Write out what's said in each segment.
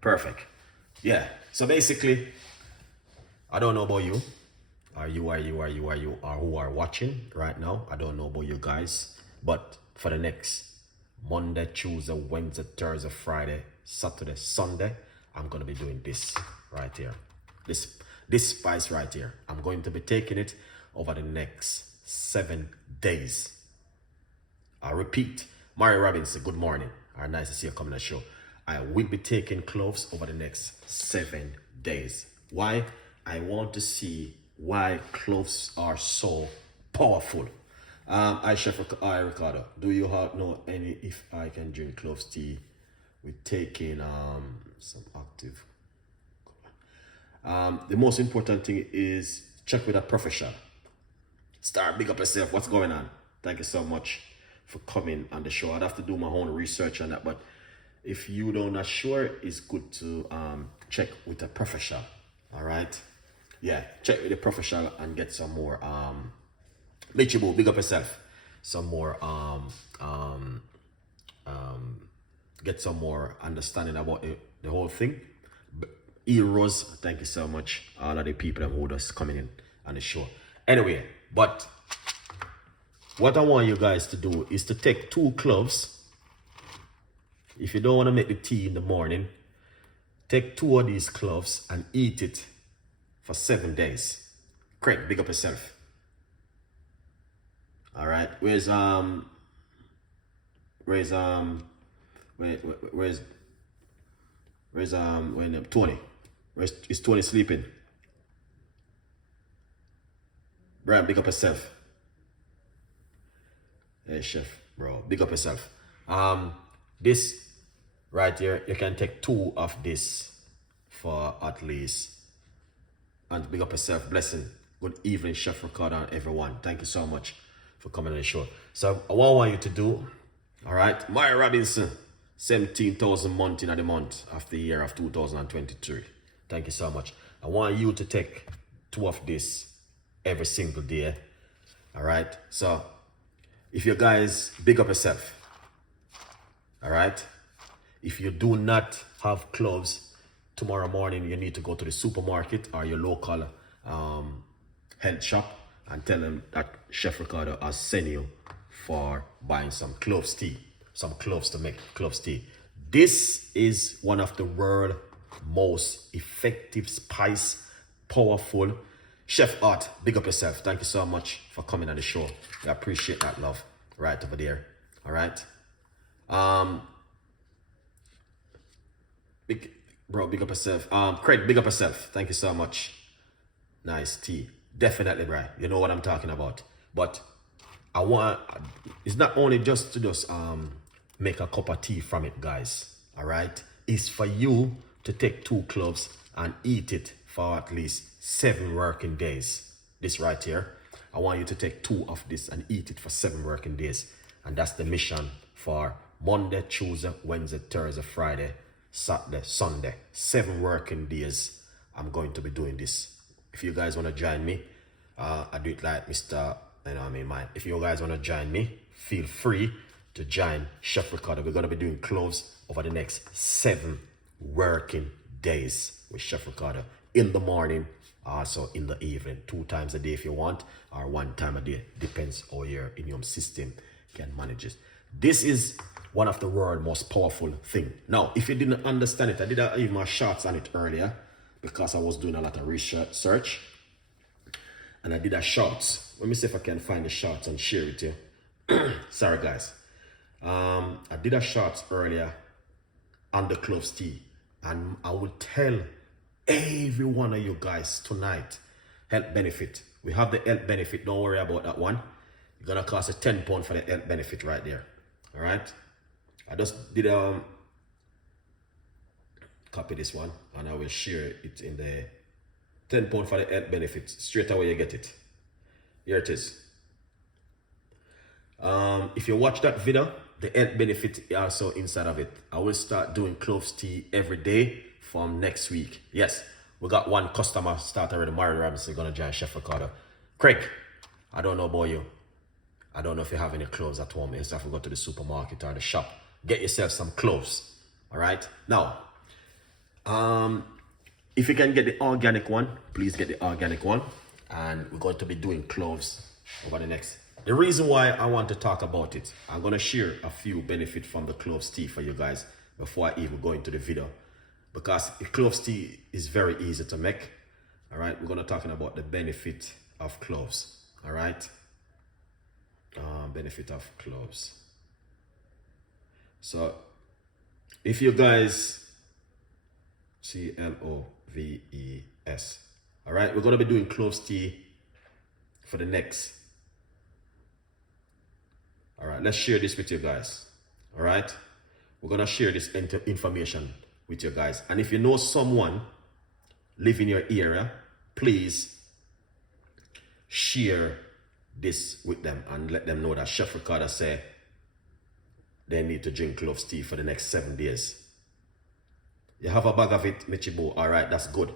Perfect. Yeah. So basically, I don't know about you, or who are watching right now. I don't know about you guys, but for the next Monday, Tuesday, Wednesday, Thursday, Friday, Saturday, Sunday, I'm gonna be doing this right here. This spice right here. I'm going to be taking it over the next 7 days. I repeat, Mary Robinson, good morning. Nice to see you coming on the show. I will be taking cloves over the next 7 days. Why? I want to see why cloves are so powerful. Chef Ricardo, do you know any if I can drink cloves tea with taking some active? The most important thing is check with a professional. Star, big up yourself. What's going on? Thank you so much for coming on the show. I'd have to do my own research on that, but if you don't not sure, it's good to check with a professional. All right, yeah, check with a professional and get some more Michibu, big up yourself, some more get some more understanding about the whole thing. Rose, thank you so much, all of the people who just coming in on the show. Anyway, but what I want you guys to do is to take 2 cloves. If you don't want to make the tea in the morning, take 2 of these cloves and eat it for 7 days. Craig, big up yourself. All right, where's Tony? Is Tony sleeping? Brian, big up yourself. Hey, chef, bro, big up yourself. This right here, you can take 2 of this for at least. And big up yourself, blessing. Good evening, Chef Ricardo and everyone. Thank you so much for coming on the show. So what I want you to do, all right, Mary Robinson, 17,000 month in the month of the year of 2023. Thank you so much. I want you to take 2 of this every single day. All right. So if you guys big up yourself, all right. If you do not have cloves, tomorrow morning you need to go to the supermarket or your local health shop and tell them that Chef Ricardo has sent you for buying some cloves tea, some cloves to make cloves tea. This is one of the world's most effective spice, powerful. Chef Art, big up yourself. Thank you so much for coming on the show. I appreciate that, love. Right over there. All right. Big up yourself. Craig, big up yourself. Thank you so much. Nice tea. Definitely, bro. You know what I'm talking about. But I want, it's not only just to just make a cup of tea from it, guys. All right. It's for you to take 2 cloves and eat it for at least 7 working days. This right here, I want you to take 2 of this and eat it for 7 working days. And that's the mission for Monday, Tuesday, Wednesday, Thursday, Friday, Saturday, Sunday. 7 working days I'm going to be doing this. If you guys want to join me, I do it like Mr. You know what I mean, man. If you guys want to join me, feel free to join Chef Ricardo. We're going to be doing cloves over the next 7 working days with Chef Ricardo. In the morning, also in the evening. 2 times a day if you want, or 1 time a day. Depends how your immune system can manage it. This is one of the world's most powerful thing. Now, if you didn't understand it, I did even my shots on it earlier because I was doing a lot of research. And I did a shots. Let me see if I can find the shots and share it with you. Sorry, guys. I did a shots earlier on the cloves tea. And I will tell every one of you guys tonight health benefit. We have the health benefit. Don't worry about that one. It's gonna cost you £10 for the health benefit right there. All right. I just did copy this one and I will share it in the £10 for the health benefit. Straight away you get it. Here it is. If you watch that video, the health benefit is also inside of it. I will start doing cloves tea every day from next week. Yes, we got 1 customer start already. Mary Robinson gonna join Chef Ricardo. Craig, I don't know about you. I don't know if you have any cloves at home. You have to go to the supermarket or the shop. Get yourself some cloves. All right. Now, If you can get the organic one, please get the organic one. And we're going to be doing cloves over the next. The reason why I want to talk about it, I'm going to share a few benefits from the cloves tea for you guys before I even go into the video. Because the cloves tea is very easy to make. All right, we're going to talking about the benefit of cloves. All right, benefit of cloves. So if you guys, Cloves. All right, we're going to be doing cloves tea for the next. All right, let's share this with you guys. All right, we're going to share this information with you guys. And if you know someone live in your area, please share this with them and let them know that Chef Ricardo said they need to drink cloves tea for the next 7 days. You have a bag of it, Michibo. All right, that's good.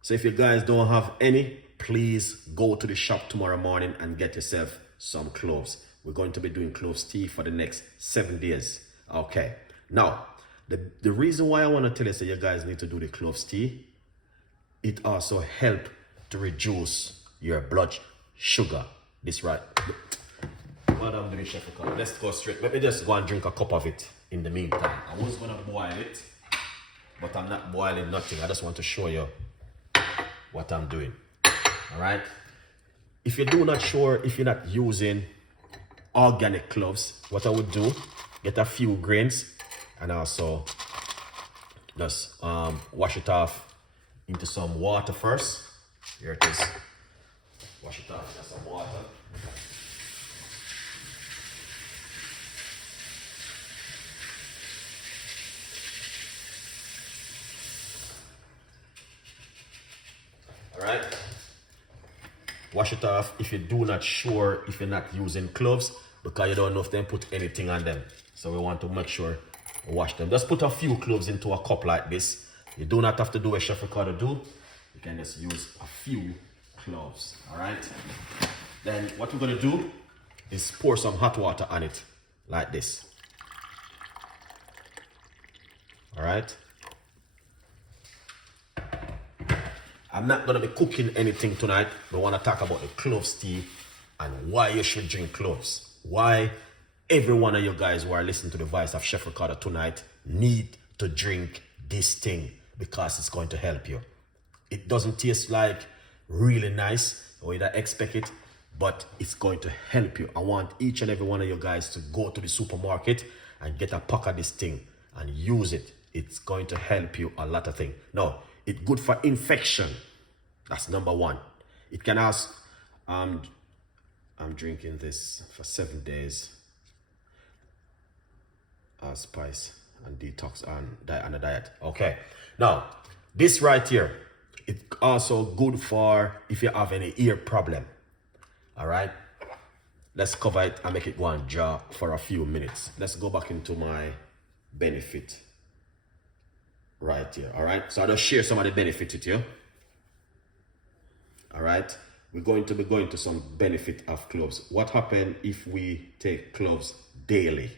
So if you guys don't have any, please go to the shop tomorrow morning and get yourself some cloves. We're going to be doing cloves tea for the next 7 days. Okay. Now, the reason why I want to tell you that you guys need to do the cloves tea, it also helps to reduce your blood sugar. This right. What I'm doing, Chef Ricardo. Let's go straight. Let me just go and drink a cup of it in the meantime. I was going to boil it, but I'm not boiling nothing. I just want to show you what I'm doing. All right. If you're not sure, if you're not using organic cloves, what I would do, get a few grains and also just wash it off into some water first. Here it is. Wash it off into some water. Alright, wash it off if you're not sure, if you're not using cloves, because you don't know if they put anything on them. So we want to make sure we wash them. Just put a few cloves into a cup like this. You do not have to do what Chef Ricardo do. You can just use a few cloves. Alright, then what we're going to do is pour some hot water on it like this. Alright, I'm not going to be cooking anything tonight. We want to talk about the cloves tea and why you should drink cloves. Why every one of you guys who are listening to the voice of Chef Ricardo tonight need to drink this thing, because it's going to help you. It doesn't taste like really nice or you don't expect it, but it's going to help you. I want each and every one of you guys to go to the supermarket and get a pack of this thing and use it. It's going to help you a lot of things. Now, it's good for infection. That's number one. It can also, I'm drinking this for 7 days. Spice and detox on a diet. Okay. Now, this right here, it's also good for if you have any ear problem. All right. Let's cover it and make it go and jar for a few minutes. Let's go back into my benefit right here. All right, so I'll just share some of the benefit with you. All right, we're going to be going to some benefit of cloves. What happens if we take cloves daily?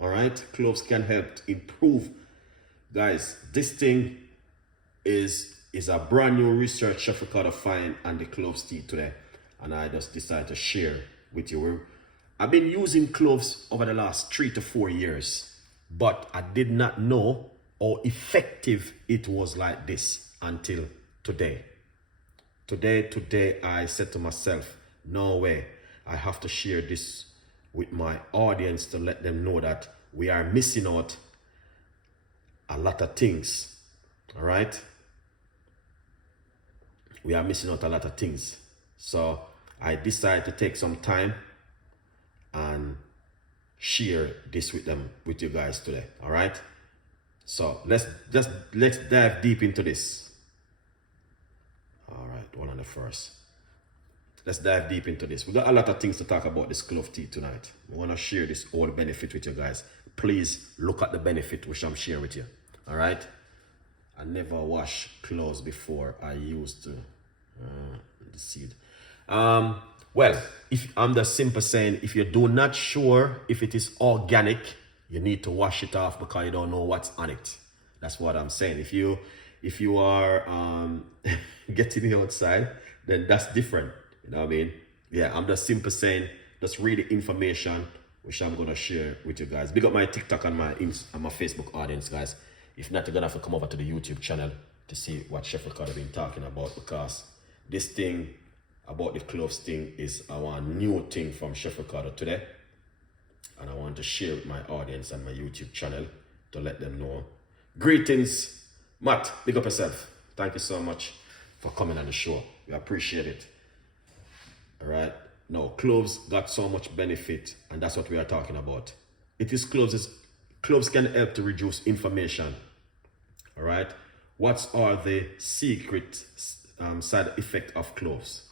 All right, cloves can help to improve. Guys, this thing is a brand new research Chef Ricardo find on the cloves tea today, and I just decided to share with you. I've been using cloves over the last 3 to 4 years, but I did not know how effective it was like this until today. Today I said to myself, no way, I have to share this with my audience to let them know that we are missing out a lot of things. All right, we are missing out a lot of things. So I decided to take some time and share this with you guys today. All right, so let's dive deep into this. All right, one on the first. Let's dive deep into this. We got a lot of things to talk about this clove tea tonight. We want to share this all benefit with you guys. Please look at the benefit which I'm sharing with you. All right, I never wash cloves before. I used to the seed. Well, if I'm the simple saying, if you do not sure if it is organic, you need to wash it off because you don't know what's on it. That's what I'm saying. If you are getting it outside, then that's different. You know what I mean? Yeah, I'm just simply saying, just read the information which I'm gonna share with you guys. Big up my TikTok and my Facebook audience, guys. If not, you're gonna have to come over to the YouTube channel to see what Chef Ricardo been talking about, because this thing about the cloves thing is our new thing from Chef Ricardo today. And I want to share with my audience and my YouTube channel to let them know. Greetings, Matt. Big up yourself. Thank you so much for coming on the show. We appreciate it. All right. Now, cloves got so much benefit, and that's what we are talking about. Cloves can help to reduce inflammation. All right. What are the secret side effects of cloves?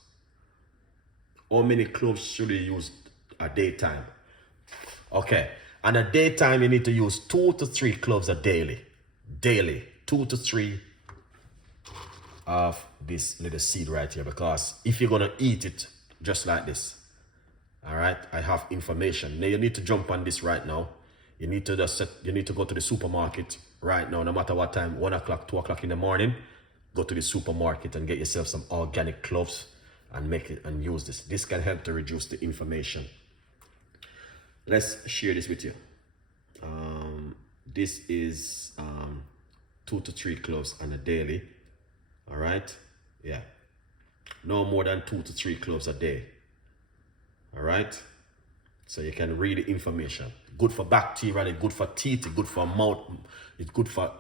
How many cloves should you use a daytime? Okay, and a daytime you need to use 2 to 3 cloves a daily. 2 to 3 of this little seed right here, because if you're gonna eat it just like this, all right, I have information. Now you need to jump on this right now. You need to go to the supermarket right now, no matter what time, 1 o'clock, 2 o'clock in the morning. Go to the supermarket and get yourself some organic cloves and make it and use this. This can help to reduce the inflammation. Let's share this with you. This is 2 to 3 cloves on a daily. All right. Yeah. No more than 2 to 3 cloves a day. All right. So you can read the information. Good for bacteria, it's good for teeth, it's good for mouth, it's good for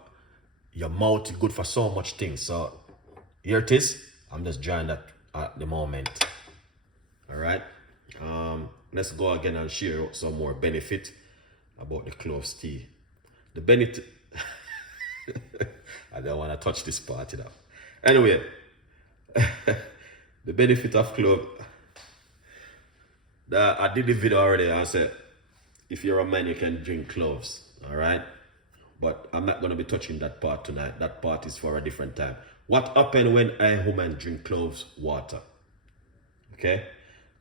your mouth, it's good for so much things. So here it is. I'm just drawing that at the moment. All right. Let's go again and share some more benefit about the cloves tea. The benefit, I don't want to touch this part, you know. Anyway, the benefit of clove. I did the video already. I said, if you're a man, you can drink cloves. All right. But I'm not going to be touching that part tonight. That part is for a different time. What happens when a woman drink cloves water? Okay.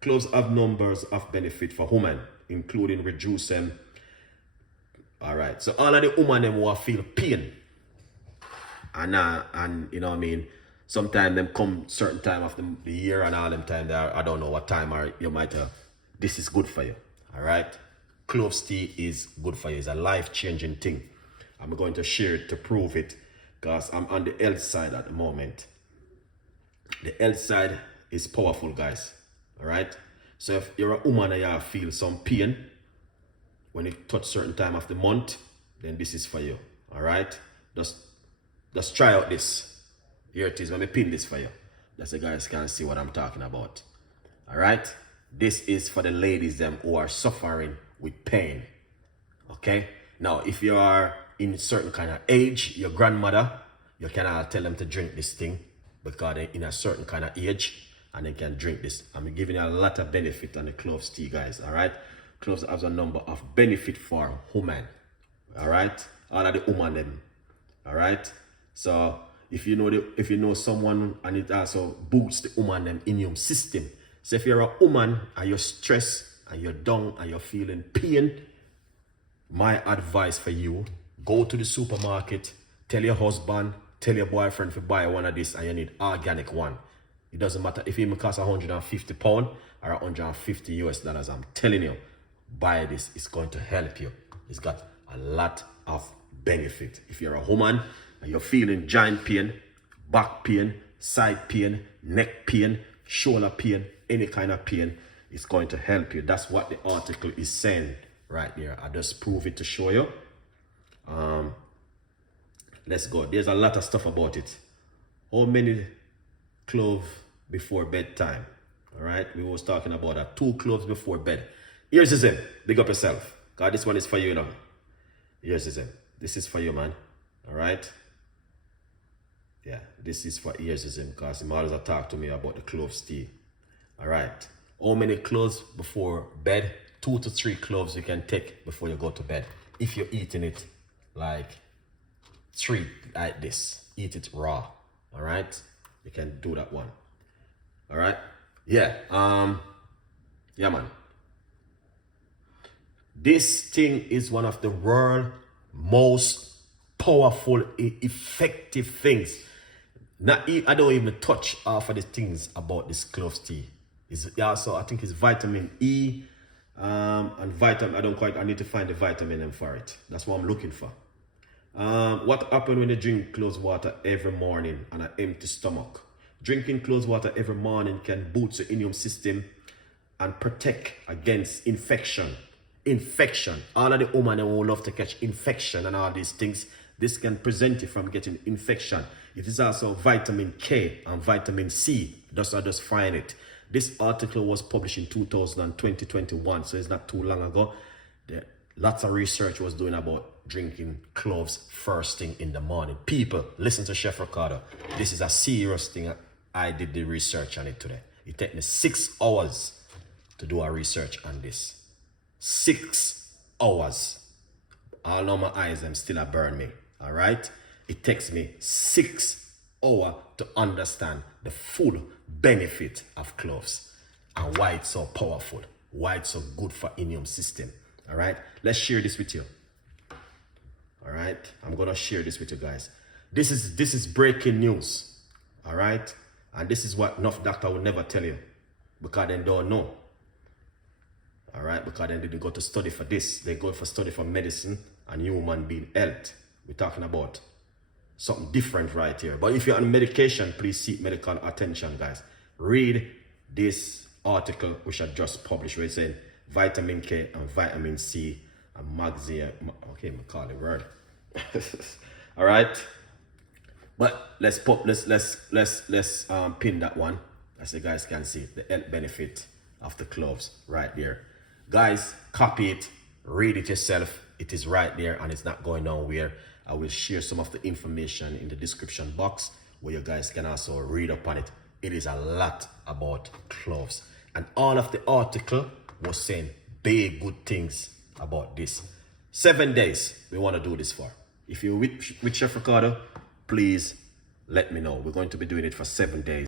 Cloves have numbers of benefit for women, including reducing. All right. So all of the women them will feel pain. And you know what I mean? Sometimes them come certain time of the year and all them time there. I don't know what time or you might have. This is good for you. All right. Cloves tea is good for you. It's a life-changing thing. I'm going to share it to prove it, because I'm on the health side at the moment. The health side is powerful, guys. All right. So if you're a woman and you feel some pain when it touch certain time of the month, then this is for you. All right. Just try out this. Here it is. Let me pin this for you. That's so you guys can see what I'm talking about. All right. This is for the ladies them who are suffering with pain. Okay. Now, if you are in certain kind of age, your grandmother, you can tell them to drink this thing, because they're in a certain kind of age and they can drink this. I'm giving you a lot of benefit on the cloves tea, guys. All right. Cloves has a number of benefit for women. All right. All of the women them. All right. So if you know someone, and it also boosts the woman them immune system. So if you're a woman and you're stressed and you're down and you're feeling pain, my advice for you, go to the supermarket, tell your husband, tell your boyfriend to buy one of this, and you need organic one. It doesn't matter if it even costs £150 or $150 US. I'm telling you, buy this. It's going to help you. It's got a lot of benefit. If you're a woman and you're feeling joint pain, back pain, side pain, neck pain, shoulder pain, any kind of pain, it's going to help you. That's what the article is saying right there. I just prove it to show you. Let's go. There's a lot of stuff about it. How many cloves before bedtime? All right. We was talking about that. 2 cloves before bed. Here's the Zen. Big up yourself. God, this one is for you now. Here's the Zen. This is for you, man. All right. Yeah, this is for ears, because he always talk to me about the cloves tea. All right. How many cloves before bed? 2 to 3 cloves you can take before you go to bed. If you're eating it like 3 like this, eat it raw. All right. You can do that one. All right. Yeah. Yeah, man. This thing is one of the world's most powerful, effective things. I don't even touch half of the things about this cloves tea. It's also, I think it's vitamin E, and vitamin, I need to find the vitamin M for it. That's what I'm looking for. What happens when you drink cloves water every morning on an empty stomach? Drinking cloves water every morning can boost the immune system and protect against infection. All of the women who love to catch infection and all these things, this can prevent you from getting infection. It is also vitamin K and vitamin C. Just find it. This article was published in 2021, so it's not too long ago. Lots of research was doing about drinking cloves first thing in the morning. People, listen to Chef Ricardo. This is a serious thing. I did the research on it today. It took me 6 hours to do a research on this. 6 hours. All know my eyes, them still a burn me. All right? It takes me 6 hours to understand the full benefit of cloves and why it's so powerful, why it's so good for immune system. All right? Let's share this with you. All right? I'm going to share this with you guys. This is breaking news. All right? And this is what enough doctor will never tell you because they don't know. All right? Because they didn't go to study for this. They go for study for medicine and human being health. We're talking about something different right here. But if you're on medication, please seek medical attention, guys. Read this article which I just published where it's saying vitamin K and vitamin C and magnesium. Okay, I'm call the word. All right. But let's pin that one, as you guys can see, the health benefit of the cloves right there. Guys, copy it, read it yourself. It is right there and it's not going nowhere. I will share some of the information in the description box where you guys can also read up on it. It is a lot about cloves. And all of the article was saying big good things about this. 7 days we want to do this for. If you're with Chef Ricardo, please let me know. We're going to be doing it for 7 days.